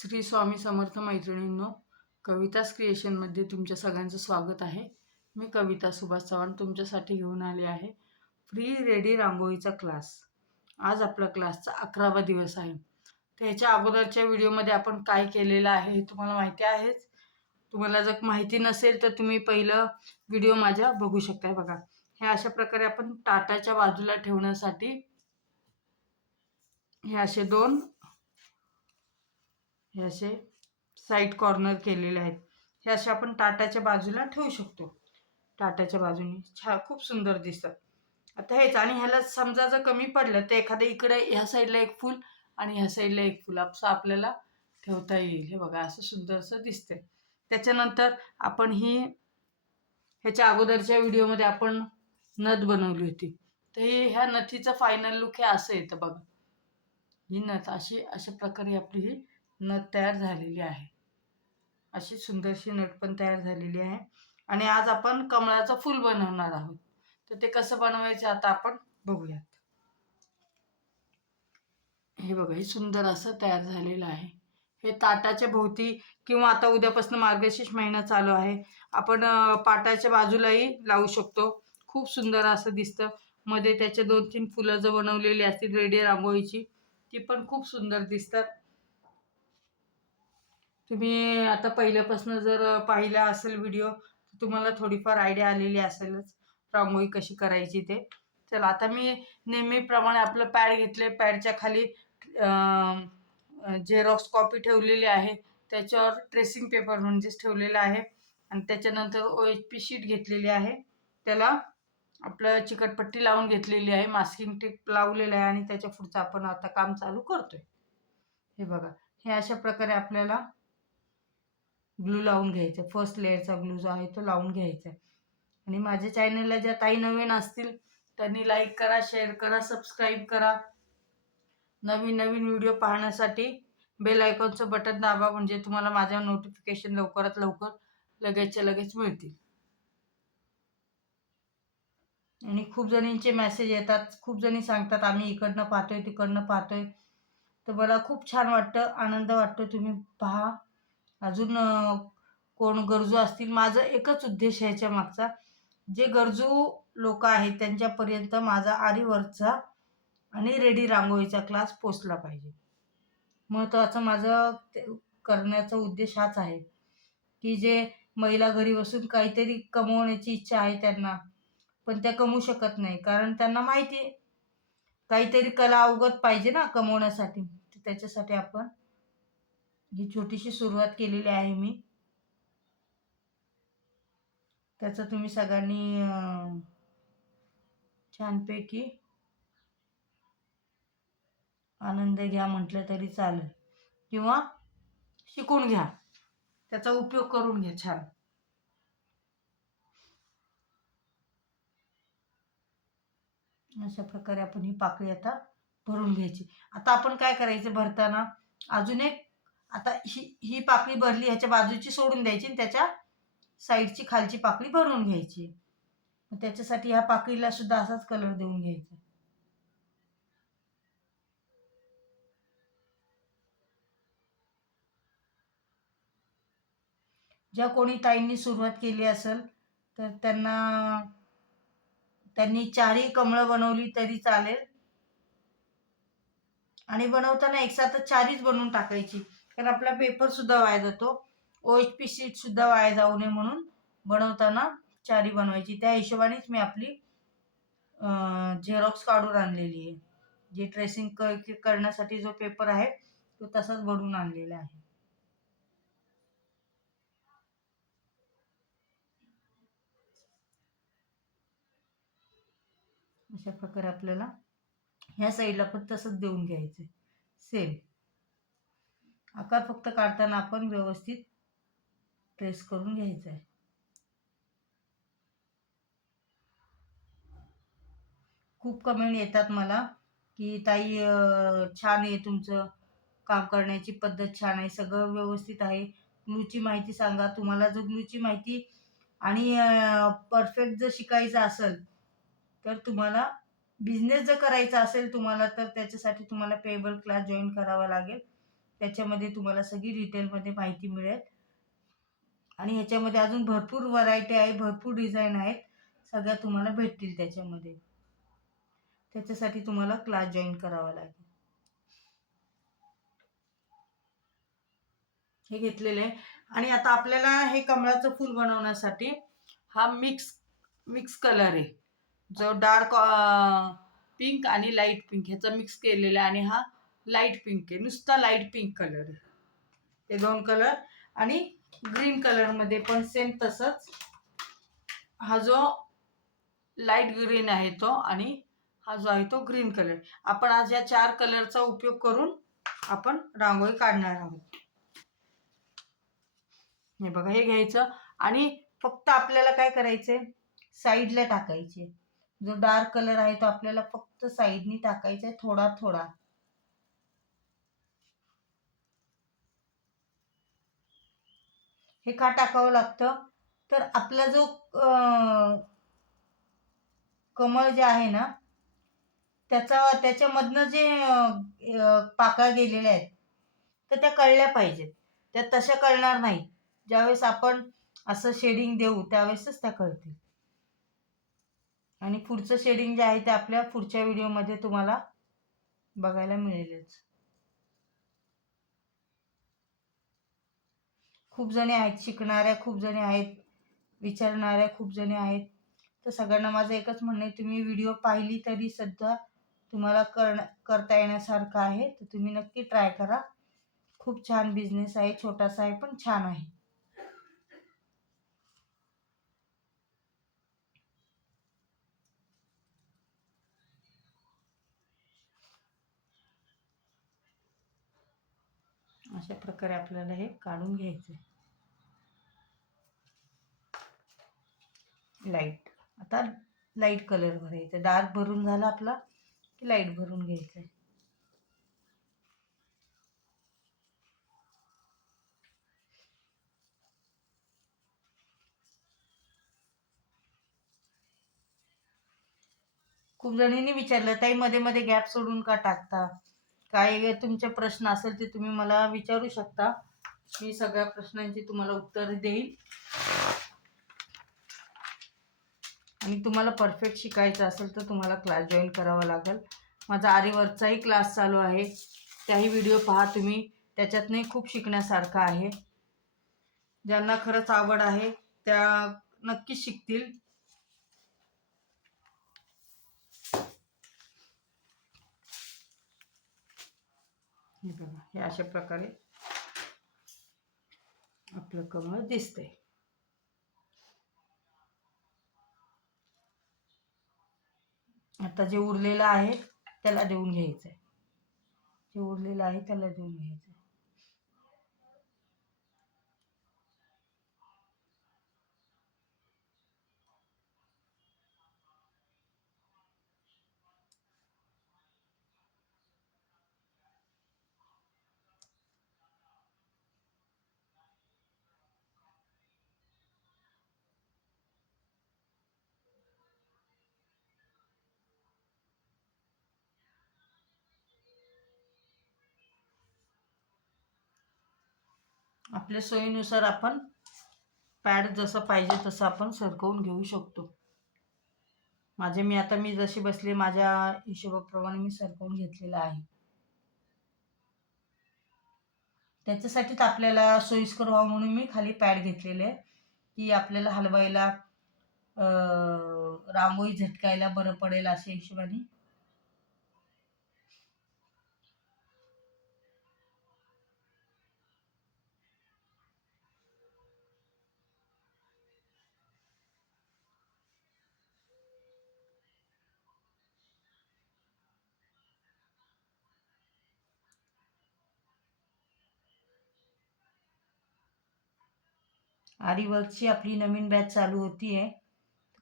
श्री स्वामी समर्थ मैत्रिणींनो, कवितास क्रिएशनमध्ये तुमच्या सगळ्यांचं स्वागत आहे. मी कविता सुभाष चव्हाण तुमच्यासाठी घेऊन आले आहे फ्री रेडी रांगोळीचा क्लास. आज आपला क्लासचा 11वा दिवस आहे. त्याच्या अगोदरच्या व्हिडिओमध्ये आपण काय केलेलं आहे हे तुम्हाला माहिती आहेच. तुम्हाला जर माहिती नसेल तर तुम्ही पहिलं व्हिडिओ माझ्या बघू शकताय. बघा, हे अशा प्रकारे आपण ताटाच्या बाजूला ठेवण्यासाठी हे असे साईड कॉर्नर केलेले आहेत. हे असे आपण ताटाच्या बाजूला ठेवू शकतो. ताटाच्या बाजूने खूप सुंदर दिसतात. आता हेच, आणि ह्याला समजा जर कमी पडलं तर एखाद्या इकडे ह्या साईडला एक फूल आणि ह्या साईडला एक फूल असं आपल्याला ठेवता येईल. हे बघा, असं सुंदरसं दिसतंय. त्याच्यानंतर आपण ह्याच्या अगोदरच्या व्हिडिओमध्ये आपण नथ बनवली होती, तर ह्या नथीचं फायनल लुक हे असं येतं. बघा, ही नथ अशा प्रकारे आपली ही नथ तयार झालेली आहे. अशी सुंदरशी नथ पण तयार झालेली आहे. आणि आज आपण कमळाचं फूल बनवणार आहोत. तर ते कसं बनवायचं आता आपण बघूयात. हे बघा, हे सुंदर असं तयार झालेलं आहे. हे ताटाच्या भोवती, किंवा आता उद्यापासून मार्गशीर्ष महिना चालू आहे, आपण पाटाच्या बाजूलाही लावू शकतो. खूप सुंदर असं दिसतं. मध्ये त्याचे 2-3 फुलं जर बनवलेली असतील रेडी रांगोळीची, ती पण खूप सुंदर दिसतात. तुम्ही आता पहिल्यापासून जर पाहिला असेल व्हिडिओ तर तुम्हाला थोडीफार आयडिया आलेली असेलच रांगोळी कशी करायची ते. चला, आता मी नेहमीप्रमाणे आपलं पॅड घेतले. पॅडच्या खाली झेरॉक्स कॉपी ठेवलेली आहे. त्याच्यावर ट्रेसिंग पेपर म्हणजेच ठेवलेला आहे. आणि त्याच्यानंतर OHP शीट घेतलेली आहे. त्याला आपलं चिकटपट्टी लावून घेतलेली आहे. मास्किंग टेप लावलेला आहे. आणि त्याच्या पुढचं आपण आता काम चालू करतोय. हे बघा, हे अशा प्रकारे आपल्याला ग्लू लावून घ्यायचं. फर्स्ट लेअरचा ग्लू जो आहे तो लावून घ्यायचा. आणि माझ्या चॅनलला ज्या ताई नवीन असतील त्यांनी लाईक करा, शेअर करा, सबस्क्राईब करा. नवीन नवीन व्हिडिओ पाहण्यासाठी बेल आयकॉनचं बटन दाबा, म्हणजे तुम्हाला माझ्या नोटिफिकेशन लवकरात लवकर लगेचच्या लगेच मिळतील. आणि खूप जणींचे मेसेज येतात, खूप जणी सांगतात आम्ही इकडनं पाहतोय तिकडनं पाहतोय. तर मला खूप छान वाटतं, आनंद वाटतो. तुम्ही पहा. अजून कोण गरजू असतील, माझं एकच उद्देश ह्याच्या मागचा, जे गरजू लोक आहेत त्यांच्यापर्यंत माझा आरीवर्कचा आणि रेडी रांगोळीचा क्लास पोचला पाहिजे. महत्त्वाचं माझं करण्याचा उद्देश हाच आहे की जे महिला घरी बसून काहीतरी कमवण्याची इच्छा आहे त्यांना, पण त्या कमवू शकत नाही, कारण त्यांना माहिती आहे काहीतरी कला अवगत पाहिजे ना कमवण्यासाठी. तर त्याच्यासाठी आपण ही छोटीशी सुरुवात केलेली आहे मी. त्याचा तुम्ही सगळ्यांनी छानपैकी आनंद घ्या म्हटलं तरी चालेल, किंवा शिकून घ्या, त्याचा उपयोग करून घ्या छान. अशा प्रकारे आपण ही पाकळी आता भरून घ्यायची. आता आपण काय करायचं भरताना, अजून एक, आता ही पाकळी भरली, ह्याच्या बाजूची सोडून द्यायची आणि त्याच्या साईडची खालची पाकळी भरून घ्यायची. त्याच्यासाठी ह्या पाकळीला सुद्धा असाच कलर देऊन घ्यायचा. ज्या कोणी ताईंनी सुरुवात केली असेल तर त्यांनी 4ही कमळं बनवली तरी चालेल. आणि बनवताना एकसाथच 4हीच बनवून टाकायची, कारण आपला पेपर सुद्धा वाया जातो. OHP शीट सुद्धा वाया जाऊ नये म्हणून बनवताना 4ही बनवायची. त्या हिशोबानेच मी आपली झेरॉक्स काढून आणलेली आहे. जे ट्रेसिंग करण्यासाठी जो पेपर आहे तो तसाच बनवून आणलेला आहे. अशा प्रकारे आपल्याला ह्या साईडला पण तसंच देऊन घ्यायचं सेम. आकार फक्त काढताना आपण व्यवस्थित ट्रेस करून घ्यायचा आहे. खूप कमेंट येतात मला की ताई छान आहे, तुमचं काम करण्याची पद्धत छान आहे, सगळं व्यवस्थित आहे, ग्लूची माहिती सांगा. तुम्हाला जर ग्लूची माहिती आणि परफेक्ट जर शिकायचं असेल तर तुम्हाला बिझनेस जर करायचा असेल तुम्हाला, तर त्याच्यासाठी तुम्हाला पेबल क्लास जॉईन करावा लागेल. त्याच्यामध्ये तुम्हाला सगळी डिटेलमध्ये माहिती मिळेल. आणि ह्याच्यामध्ये अजून भरपूर व्हरायटी आहे, भरपूर डिझाईन आहेत, सगळ्या तुम्हाला भेटतील त्याच्यामध्ये. त्याच्यासाठी तुम्हाला क्लास जॉईन करावा लागेल. हे घेतलेलं आहे. आणि आता आपल्याला हे कमळाचं फूल बनवण्यासाठी हा मिक्स कलर आहे, जो डार्क पिंक आणि लाईट पिंक ह्याचा मिक्स केलेला आहे. आणि हा लाईट पिंक आहे, नुसता लाईट पिंक कलर आहे. हे दोन कलर. आणि ग्रीन कलरमध्ये पण सेम तसंच, हा जो लाईट ग्रीन आहे तो, आणि हा जो आहे तो ग्रीन कलर. आपण आज या 4 कलरचा उपयोग करून आपण रांगोळी काढणार आहोत. हे बघा, हे घ्यायचं आणि फक्त आपल्याला काय करायचंय, साईडला टाकायचे. जो डार्क कलर आहे तो आपल्याला फक्त साईडनी टाकायचा आहे, थोडा थोडा. हे का टाकावं लागतं, तर आपला जो कमळ जे आहे ना, त्याच्यामधनं जे पाकळ्या गेलेल्या आहेत, तर त्या कळल्या पाहिजेत. त्या तशा कळणार नाही. ज्यावेळेस आपण असं शेडिंग देऊ त्यावेळेसच त्या कळतील. आणि पुढचं शेडिंग जे आहे ते आपल्या पुढच्या व्हिडिओमध्ये तुम्हाला बघायला मिळेलच. खूप जणी आहेत शिकणाऱ्या, खूप जणी आहेत विचारणाऱ्या, खूप जणी आहेत. तर सगळ्यांना माझं एकच म्हणणं आहे, तुम्ही व्हिडिओ पाहिली तरी सुद्धा तुम्हाला करता येण्यासारखं आहे. तर तुम्ही नक्की ट्राय करा. खूप छान बिझनेस आहे, छोटासा आहे पण छान आहे. अशा प्रकारे आपल्याला हे काढून घ्यायचं. लाईट, आता लाईट कलर भरायचा. डार्क भरून झाला आपला की लाईट भरून घ्यायचं. खूप जणींनी विचारलं, ताई मध्ये मध्ये गॅप सोडून का टाकता, काय तुमचे प्रश्न असेल ते तुम्ही मला विचारू शकता. मी सगळ्या प्रश्नांची तुम्हाला उत्तर देईल. आणि तुम्हाला परफेक्ट शिकायचं असेल तर तुम्हाला क्लास जॉईन करावा लागेल. माझा आरीवर्कचाही क्लास चालू आहे, त्याही व्हिडिओ पहा तुम्ही. त्याच्यातनंही खूप शिकण्यासारखं आहे. ज्यांना खरंच आवड आहे त्या नक्कीच शिकतील. हे बघा, हे अशा प्रकारे आपलं कमळ दिसतंय. आता जे उरलेलं आहे त्याला देऊन घ्यायचंय. जे उरलेलं आहे त्याला देऊन घ्यायचं. आपल्या सोयीनुसार आपण पॅड जसं पाहिजे तसं आपण सरकवून घेऊ शकतो. मी जशी बसली माझ्या हिशोबाप्रमाणे मी सरकवून घेतलेलं आहे. त्याच्यासाठीच आपल्याला सोयीस्कर व्हावं म्हणून मी खाली पॅड घेतलेले, की आपल्याला हलवायला रांगोळी झटकायला बरं पडेल अशा हिशोबाने. आरीवर्कची आपली नवीन बॅच चालू होती आहे.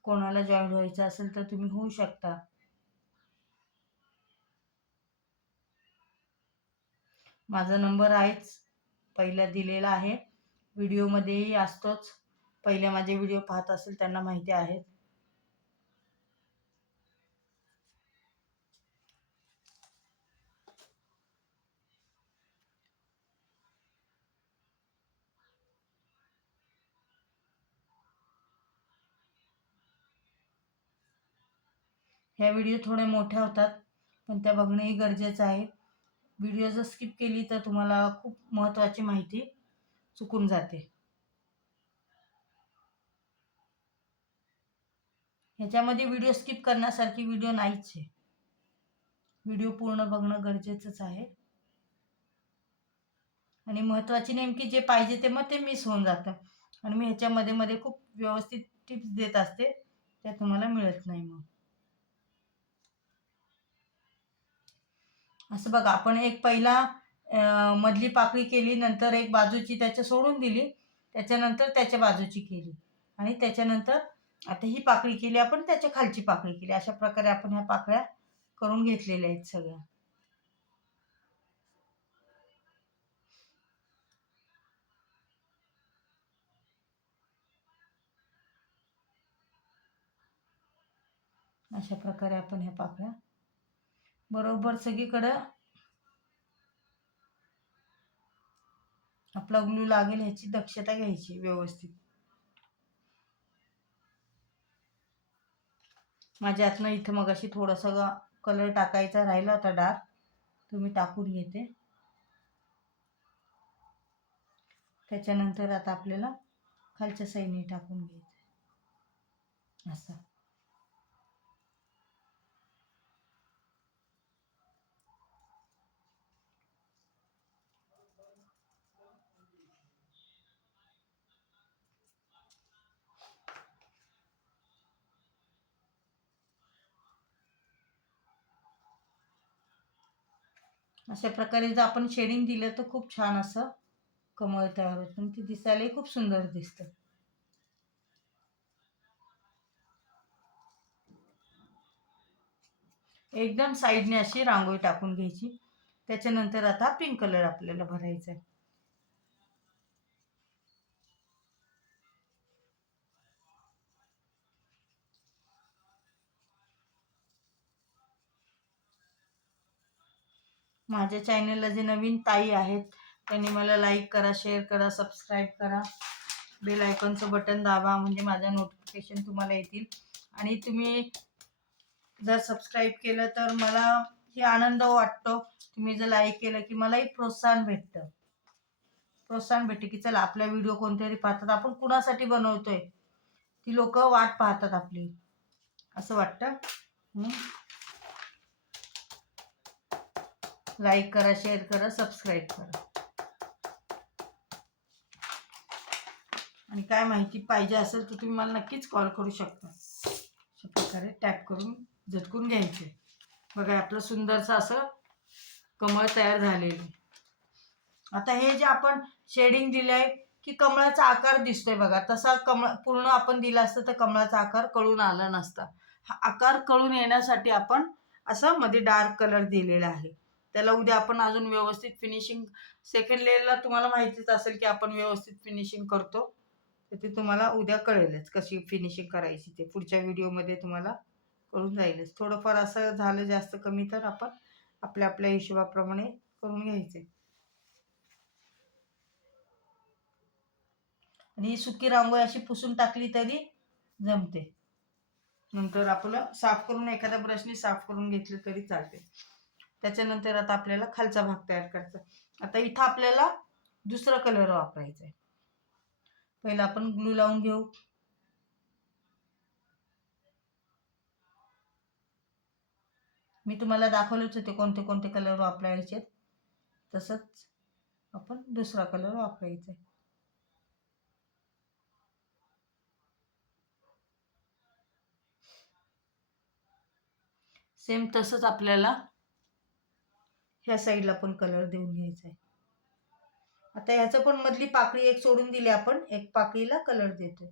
कोणाला जॉईन व्हायचं असेल तर तुम्ही होऊ शकता. माझा नंबर आहेच, पहिला दिलेला आहे, व्हिडिओमध्येही असतोच. पहिले माझे व्हिडिओ पाहत असेल त्यांना माहिती आहे. ह्या व्हिडिओ थोड्या मोठ्या होतात, पण त्या बघणंही गरजेचं आहे. व्हिडिओ जर स्किप केली तर तुम्हाला खूप महत्त्वाची माहिती चुकून जाते. ह्याच्यामध्ये व्हिडिओ स्किप करण्यासारखी व्हिडिओ नाहीच आहे. व्हिडिओ पूर्ण बघणं गरजेचंच आहे. आणि महत्त्वाची नेमकी जे पाहिजे ते मग ते मिस होऊन जातं. आणि मी ह्याच्यामध्ये मध्ये खूप व्यवस्थित टिप्स देत असते, त्या तुम्हाला मिळत नाही मग. असं बघा, आपण एक पहिला मधली पाकळी केली, नंतर एक बाजूची त्याच्या सोडून दिली, त्याच्यानंतर त्याच्या बाजूची केली आणि त्याच्यानंतर आता ही पाकळी केली आपण, त्याच्या खालची पाकळी केली. अशा प्रकारे आपण ह्या पाकळ्या करून घेतलेल्या आहेत सगळ्या. अशा प्रकारे आपण ह्या पाकळ्या बरोबर सगळीकडं आपला ग्लू लागेल ह्याची दक्षता घ्यायची व्यवस्थित. माझ्या हातनं इथं मगाशी थोडासा कलर टाकायचा राहिला होता डार्क, तो मी टाकून घेते. त्याच्यानंतर आता आपल्याला खालच्या साईडने टाकून घ्यायचं असं. अशा प्रकारे जर आपण शेडिंग दिलं तर खूप छान असं कमळ तयार होतं आणि ते दिसायलाही खूप सुंदर दिसतं. एकदम साईडने अशी रांगोळी टाकून घ्यायची. त्याच्यानंतर आता पिंक कलर आपल्याला भरायचा आहे. माझ्या चॅनलला जे नवीन ताई आहेत त्यांनी मला लाईक करा, शेअर करा, सबस्क्राईब करा, बेल आयकॉनचं बटन दाबा, म्हणजे माझ्या नोटिफिकेशन तुम्हाला येतील. आणि तुम्ही जर सबस्क्राईब केलं तर मला ही आनंद वाटतो. तुम्ही जर लाईक केलं की मलाही प्रोत्साहन भेटतं. की चला आपला व्हिडिओ कोणतरी पाहतात, आपण कुणासाठी बनवतोय, ती लोक वाट पाहतात आपली, असं वाटतं. लाईक करा, शेअर करा, सबस्क्राईब करा. आणि काय माहिती पाहिजे असेल तर तुम्ही मला नक्कीच कॉल करू शकता. अशा प्रकारे टॅप करून झटकून घ्यायचे. बघा आपलं सुंदरसं असं कमळ तयार झालेलं. आता हे जे आपण शेडिंग दिलंय की कमळाचा आकार दिसतोय बघा, तसा कमळ पूर्ण आपण दिला असतं तर कमळाचा आकार कळून आला नसता. हा आकार कळून येण्यासाठी आपण असं मध्ये डार्क कलर दिलेला आहे. त्याला उद्या आपण अजून व्यवस्थित फिनिशिंग, सेकंड लेअरला तुम्हाला माहितीच असेल की आपण व्यवस्थित फिनिशिंग करतो, तर ते तुम्हाला उद्या कळेलच कशी फिनिशिंग करायची. ते पुढच्या व्हिडिओमध्ये तुम्हाला कळून जाईलच. थोडंफार असं झालं जास्त कमी तर आपण आपल्या आपल्या हिशोबाप्रमाणे करून घ्यायचे. आणि ही सुकी रांगोळी अशी पुसून टाकली तरी जमते. नंतर आपलं साफ करून एखाद्या ब्रशने साफ करून घेतलं तरी चालते. त्याच्यानंतर आता आपल्याला खालचा भाग तयार करायचा. आता इथं आपल्याला दुसरा कलर वापरायचा आहे. पहिला आपण ग्लू लावून घेऊ. मी तुम्हाला दाखवलेच होते कोणते कोणते कलर वापरायचे, तसंच आपण दुसरा कलर वापरायचा आहे. सेम तसंच आपल्याला ह्या साईडला पण कलर देऊन घ्यायचा आहे. आता ह्याचं पण मधली पाकळी एक सोडून दिली आपण, एक पाकळीला कलर देतोय.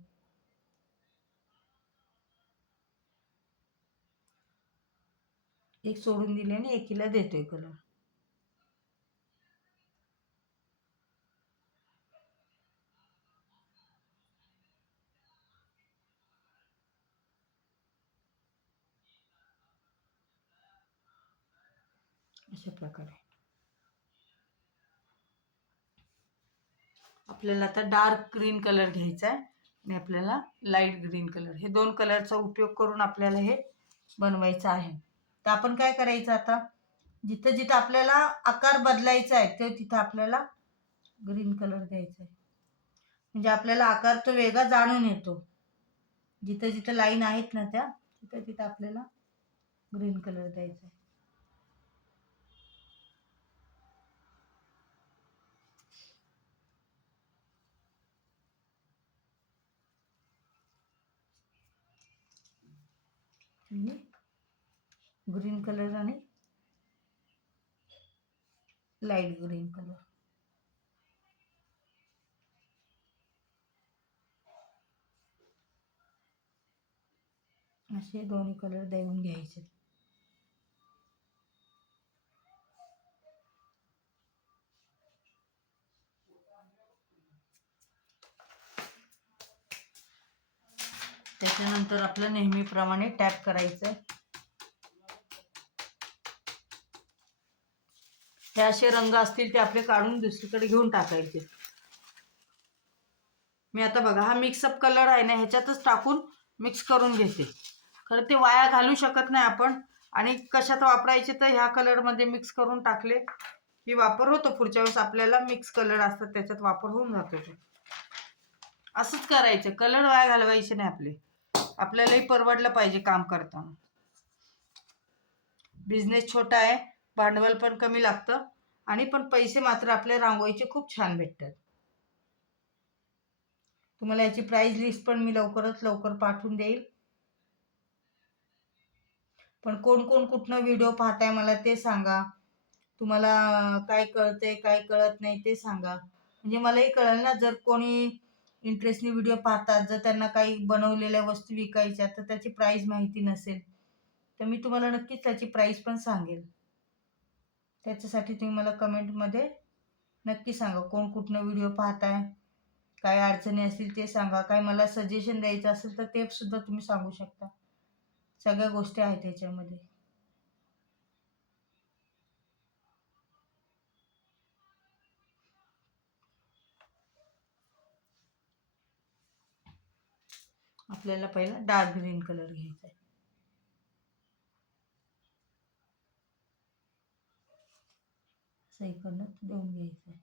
एक सोडून दिली आणि एकीला देतोय कलर. अशा प्रकारे आपल्याला आता डार्क ग्रीन कलर घ्यायचा आहे आणि आपल्याला लाईट ग्रीन कलर, हे दोन कलरचा उपयोग करून आपल्याला हे बनवायचा आहे. तर आपण काय करायचं आता, जिथं जिथं आपल्याला आकार बदलायचा आहे तर तिथं आपल्याला ग्रीन कलर द्यायचा आहे. म्हणजे आपल्याला आकार तो वेगळा जाणून येतो. जिथं जिथं लाईन आहेत ना त्या तिथं तिथं आपल्याला ग्रीन कलर द्यायचा आहे. ग्रीन कलर आणि लाईट ग्रीन कलर असे दोन्ही कलर देऊन घ्यायचे. त्याच्यानंतर आपलं नेहमीप्रमाणे टॅप करायचं. हे असे रंग असतील ते आपले काढून दुसरीकडे घेऊन टाकायचे. मी आता बघा हा मिक्सअप कलर आहे ना ह्याच्यातच टाकून मिक्स करून घेते. खरं ते वाया घालू शकत नाही आपण, आणि कशात वापरायचे तर ह्या कलरमध्ये मिक्स करून टाकले की वापर होतो. पुढच्या वेळेस आपल्याला मिक्स कलर असतात त्याच्यात वापर होऊन जातो. ते असंच करायचं, कलर वाया घालवायचे नाही आपले. आपल्यालाही परवडलं पाहिजे काम करताना. बिझनेस छोटा आहे, भांडवल पण कमी लागतं आणि पण पैसे मात्र आपल्या रांगोळीचे खूप छान भेटतात. तुम्हाला याची प्राइस लिस्ट पण मी लवकरात लवकर पाठवून देईल. पण कोण कोण कुठनं व्हिडिओ पाहताय मला ते सांगा. तुम्हाला काय कळतंय काय कळत नाही ते सांगा, म्हणजे मलाही कळेल ना. जर कोणी इंटरेस्टने व्हिडिओ पाहतात, जर त्यांना काही बनवलेल्या वस्तू विकायच्या तर त्याची प्राइस माहिती नसेल तर मी तुम्हाला नक्कीच त्याची प्राइस पण सांगेल. त्याच्यासाठी तुम्ही मला कमेंटमध्ये नक्की सांगा कोण कुठनं व्हिडिओ पाहताय, काय अडचणी असतील ते सांगा. काय मला सजेशन द्यायचं असेल तर ते सुद्धा तुम्ही सांगू शकता. सगळ्या गोष्टी आहेत त्याच्यामध्ये. आपल्याला पहिला डार्क ग्रीन कलर घ्यायचा आहे. सही कलर देऊन घ्यायचा आहे.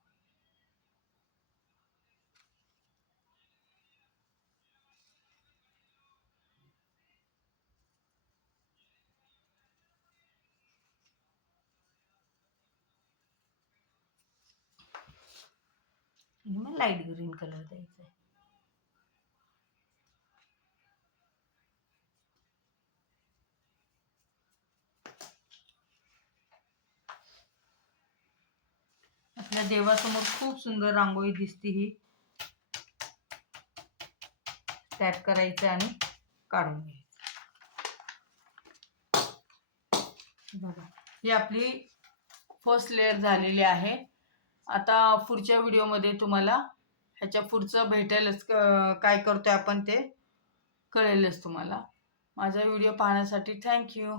आणि मग लाईट ग्रीन कलर द्यायचा आहे. आपल्या देवासमोर खूप सुंदर रांगोळी दिसते ही. टॅप करायचं आणि काढून घ्यायचं. बघा ही आपली फर्स्ट लेअर झालेली आहे. आता पुढच्या व्हिडिओमध्ये तुम्हाला ह्याच्या पुढचं भेटेलच, काय करतोय आपण ते कळेलच तुम्हाला. माझा व्हिडिओ पाहण्यासाठी थँक्यू.